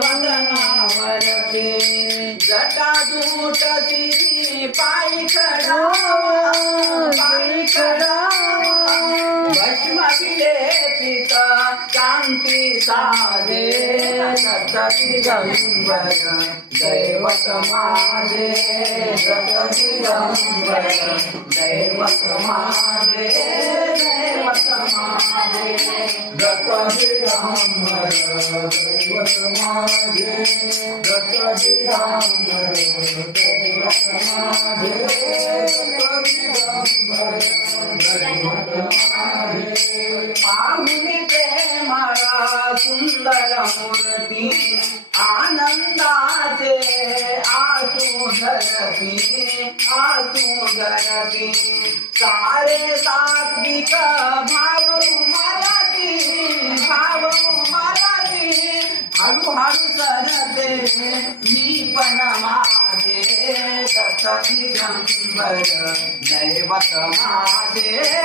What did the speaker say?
वदनावरती जटाजूटती पायी खडा भस्म विलेपित कांती साधे दत्त दिगंबर दैवत माझे दत्त दिगंबर दैवत माझे दैवत माझे दत्त दिगंबर दैवत माझे दत्त दिगंबर दैवत माझे पाहुनी प्रेमळा सुंदर मूर्ती आनंदाचे आसू धरती सारे सात्विक भाव मराठी हळूहळू सरते मी पण माझे दत्त दिगंबर दैवत माझे